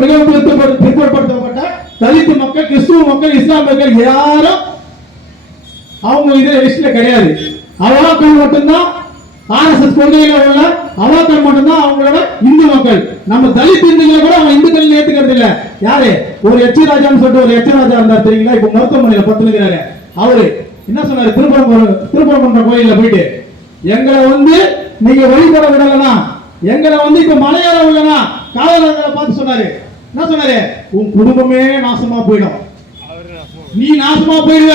மிகவும் பிற்படுத்தப்பட்ட தலித்து மக்கள் கிறிஸ்துவ மக்கள் இஸ்லாம் மக்கள் யாரும் அவங்க இதுல லிஸ்ட்ல கிடையாது. அவாக்கள் மட்டும்தான் ஆர்எஸ்எஸ் கொள்கையில உள்ள அவாக்கள் மட்டும்தான் அவங்களோட இந்து மக்கள். நம்ம தலித் இந்துக்களை கூட அவங்க இந்துக்கள் ஏத்துக்கிறது இல்ல. யாரு? ஒரு எச்சி ராஜான்னு சொல்லிட்டு ஒரு எச்சி ராஜா இருந்தார் தெரியுங்களா? இப்ப மருத்துவமனையில பத்துனுக்கிறாரு அவரு என்ன சொன்னாரு? திருப்பரங்குன்ற திருப்பரங்குன்ற கோயில்ல போயிட்டு எங்களை வந்து நீங்க வழிபட விடலனா எங்களை வந்து இப்ப மலையாள உள்ளனா காவலர்களை பார்த்து சொன்னாரு. என்ன சொன்னாரு? உன் குடும்பமே நாசமா போயிடும். நீ நாசமா போயிடுவ.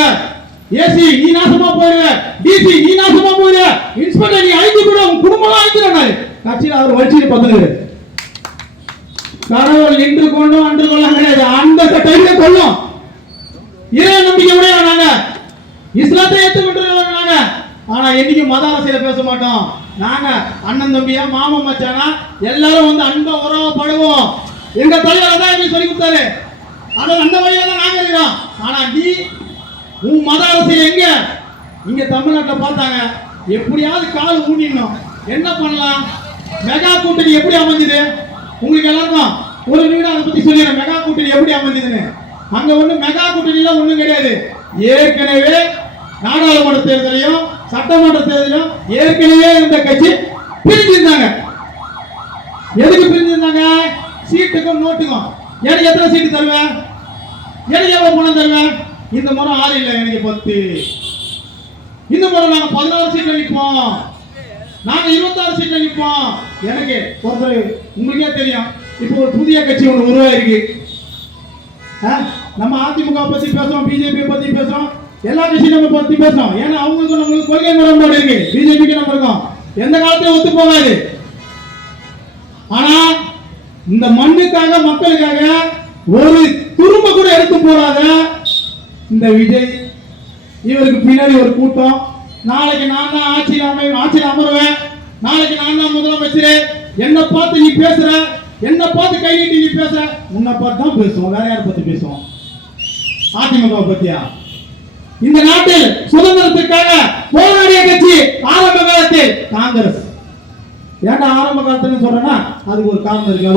ஏசி நீ நாசமா போயிடுவ. டிசி நீ நாசமா போயிடுவ. இன்ஸ்பெக்டர் நீ அழிஞ்சு கூட உன் குடும்பம் அழிஞ்சிடாரு கட்சியில் அவர் வச்சிட்டு பத்துனாரு கடவுள் நின்று கொண்டும் அன்று கொள்ளும் கிடையாது. அந்த டைம்ல கொள்ளும். இறை நம்பிக்கை உடைய நாங்க. இஸ்லாத்தை ஏற்றுக்கொண்டு நாங்க. ஆனா என்னைக்கு மத அரசியல பேச மாட்டோம். நாங்க அண்ணன் தம்பியா மாமன் மச்சானா எல்லாரும் வந்து அன்பா உறவா படுவோம் எங்க தலைவர் தான் எங்களுக்கு சொல்லி கொடுத்தாரு. அதை அந்த வழியாக தான் நாங்க இருக்கிறோம். ஆனா நீ உன் மத அரசியல் எங்க? இங்க தமிழ்நாட்டில் பார்த்தாங்க. எப்படியாவது கால் ஊனிடணும். என்ன பண்ணலாம்? மெகா கூட்டணி எப்படி அமைஞ்சது? உங்களுக்கு எல்லாருக்கும் ஒரு நிமிடம் அதை பத்தி சொல்லிடுறேன். மெகா கூட்டணி எப்படி அமைஞ்சதுன்னு. அங்க ஒண்ணு மெகா கூட்டணிலாம் ஒண்ணும் கிடையாது. ஏற்கனவே நாடாளுமன்ற தேர்தலையும் சட்டமன்ற தேர்தலையும் ஏற்கனவே இருந்த கட்சி பிரிஞ்சிருந்தாங்க. எதுக்கு பிரிஞ்சிருந்தாங்க? சீட்டுக்கும் நோட்டுக்கும். எனக்கு எத்தனை சீட்டு தருவேன்? எனக்கு எவ்வளவு பணம் தருவேன்? இந்த முறை ஆள் இல்லை எனக்கு பத்து. இந்த முறை நாங்க பதினாறு சீட்ல நிற்போம். நாங்க இருபத்தாறு சீட்ல நிற்போம். எனக்கு ஒருத்தர் உங்களுக்கே தெரியும். இப்போ ஒரு புதிய கட்சி ஒன்று உருவாயிருக்கு. நம்ம அதிமுக பத்தி பேசுறோம் பிஜேபி பத்தி பேசுறோம். எல்லா விஷயம் நம்ம பத்தி பேசுறோம். ஏன்னா அவங்களுக்கு நம்மளுக்கு கொள்கை முரண்பாடு இருக்கு. பிஜேபிக்கு நம்ம இருக்கோம் எந்த காலத்தையும் ஒத்து போகாது. ஆனா இந்த மண்ணுக்காக மக்களுக்காக ஒரு துரும்ப கூட எடுத்து போடாத இந்த விஜய். இவருக்கு பின்னாடி ஒரு கூட்டம். நாளைக்கு நான் தான் ஆட்சியில் அமை ஆட்சியில் அமருவேன். நாளைக்கு நான் தான் முதலமைச்சர். என்னை பார்த்து நீ பேசுற. என்னை பார்த்து கை நீட்டி நீ பேசுற. உன்னை பார்த்து தான் பேசுவோம். வேற யாரை பத்தி பேசுவோம்? அதிமுக பத்தியா? இந்த நாட்டில் சுதந்திரத்திற்காக போராடிய கட்சி ஆரம்ப காலத்தில் காங்கிரஸ். ஏன்டா ஆரம்ப காலத்துல சொல்றேன்னா அதுக்கு ஒரு காரணம் இருக்கு.